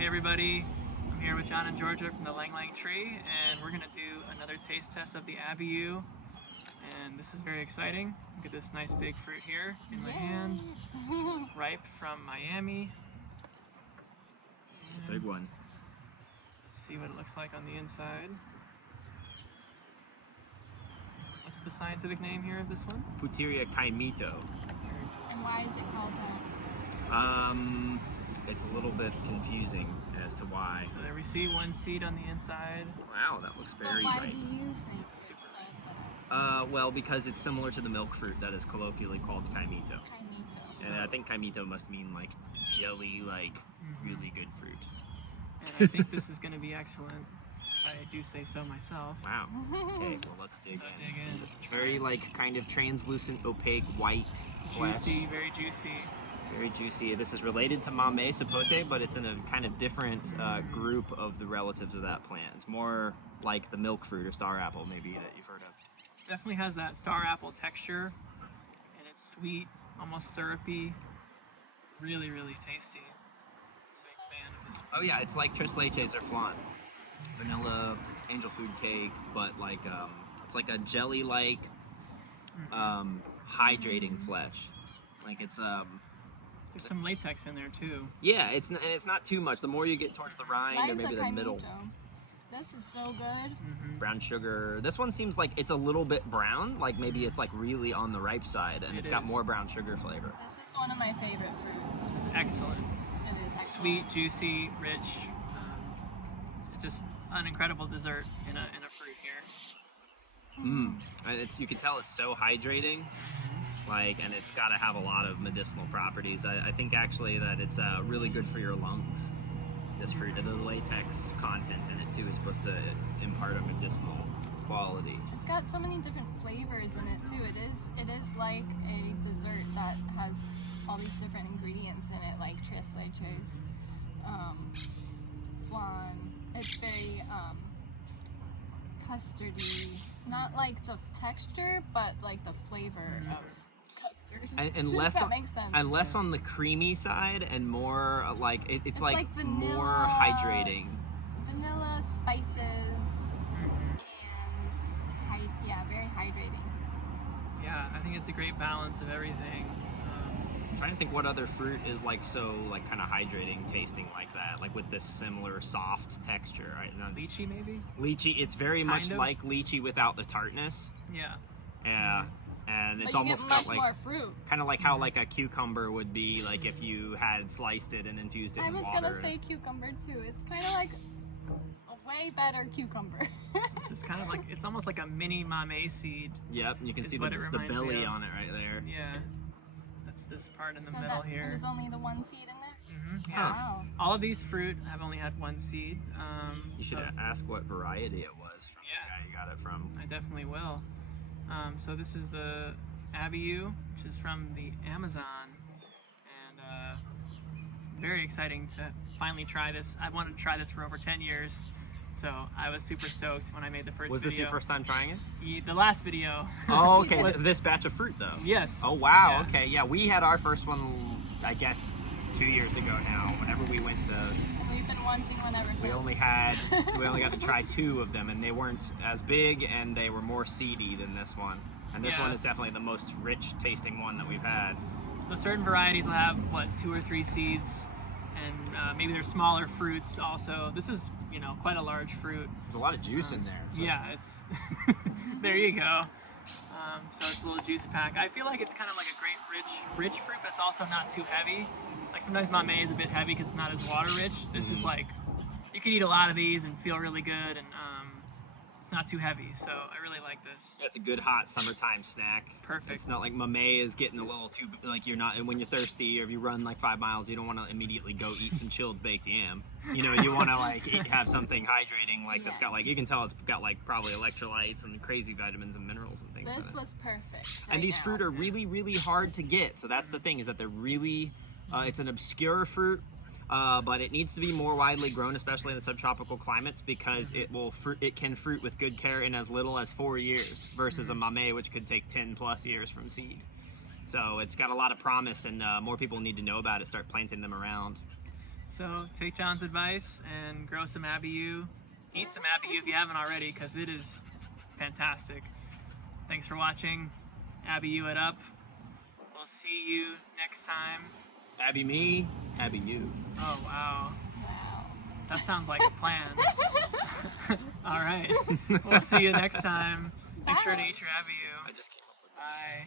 Hey everybody, I'm here with John and Georgia from the Lang Lang Tree, and we're going to do another taste test of the Abiu. And this is very exciting. Look at this nice big fruit here in my hand, ripe from Miami. It's a big one. Let's see what it looks like on the inside. What's the scientific name here of this one? Puteria kaimito. And why is it called that? It's a little bit confusing as to why. So there we see one seed on the inside. Wow, that looks very why ripe. do you think it's Super called that? Well, because it's similar to the milk fruit that is colloquially called kaimito. Kaimito. And I think kaimito must mean like jelly, like really good fruit. And I think this is going to be excellent. I do say so myself. Wow. Okay, well let's dig So in. dig in. Very like kind of translucent, opaque, white flesh. Juicy, very juicy. Very juicy. This is related to mame sapote, but it's in a kind of different group of the relatives of that plant. It's more like the milk fruit or star apple, maybe, that you've heard of. Definitely has that star apple texture, and it's sweet, almost syrupy. Really, really tasty. Big fan of this. Oh yeah, it's like tres leches or flan. Vanilla angel food cake, but like it's like a jelly-like hydrating flesh. Like it's There's some latex in there too. yeah, it's not too much. The more you get towards the rind or maybe the middle. This is so good. Brown sugar. This one seems like it's a little bit brown, like maybe it's like really on the ripe side, and it's got more brown sugar flavor. This is one of my favorite fruits. Excellent. It is excellent. Sweet, juicy, rich. Just an incredible dessert in a fruit here. And you can tell it's so hydrating, like, and it's got to have a lot of medicinal properties. I think actually that it's really good for your lungs. This fruit, the latex content in it too is supposed to impart a medicinal quality. It's got so many different flavors in it too. It is like a dessert that has all these different ingredients in it, like tres leches, flan. It's very custardy, not like the texture, but like the flavor of custard. And less that on, makes sense. and less on the creamy side, and more like it's like vanilla, more hydrating. Vanilla, spices, and very hydrating. Yeah, I think it's a great balance of everything. I'm trying to think what other fruit is like so like kind of hydrating tasting like that, like with this similar soft texture, right? Lychee maybe? Lychee, it's very much Kind of. like lychee without the tartness. Yeah. Yeah. And it's But you almost get got much like more fruit. kind of like how like a cucumber would be like if you had sliced it and infused it I in was water. gonna say cucumber too. It's kind of like a way better cucumber. It's just kind of like, it's almost like a mini mame seed. Yep, and you can is see what the it reminds me belly of. on it right there. Yeah. That's this part in the So middle that here. there's only the one seed in there? Yeah. Wow. All of these fruit have only had one seed. You should so ask what variety it was from the guy you got it from. I definitely will. So this is the Abiu, which is from the Amazon, and very exciting to finally try this. I've wanted to try this for over 10 years, so I was super stoked when I made the first Was video. this your first time trying it? The last video. Oh, okay. Was- This batch of fruit, though. Yes. Oh, wow. Yeah. Okay. Yeah, we had our first one, I guess, 2 years ago now. Whenever we went to, And we've been wanting one ever since. we only got to try 2 of them, and they weren't as big, and they were more seedy than this one. And this Yeah. one is definitely the most rich tasting one that we've had. So certain varieties will have, what, 2 or 3 seeds, and maybe they're smaller fruits also. This is, quite a large fruit. There's a lot of juice in there. So. Yeah, it's, there you go. So it's a little juice pack. I feel like it's kind of like a great rich fruit, but it's also not too heavy. Like sometimes mame is a bit heavy because it's not as water rich. This is like, you can eat a lot of these and feel really good, and it's not too heavy, so I really like this. It's a good hot summertime snack. Perfect. It's not like mame is getting a little too, like you're not, and when you're thirsty or if you run like 5 miles, you don't want to immediately go eat some chilled baked yam. You want to like have something hydrating, like that's got like, you can tell it's got like probably electrolytes and crazy vitamins and minerals and things. This in it. was perfect. And these fruit are really, really hard to get. So that's the thing, is that they're really, it's an obscure fruit. But it needs to be more widely grown, especially in the subtropical climates, because it can fruit with good care in as little as 4 years versus a mame, which could take 10 plus years from seed. So it's got a lot of promise, and more people need to know about it, start planting them around. So take John's advice and grow some Abiu. Eat some Abiu if you haven't already, because it is fantastic. Thanks for watching. Abiu it up. We'll see you next time. Abby me, Abby you. Oh, wow. Wow. That sounds like a plan. All right. We'll see you next time. Make sure to eat your Abiu. I just came up with Bye.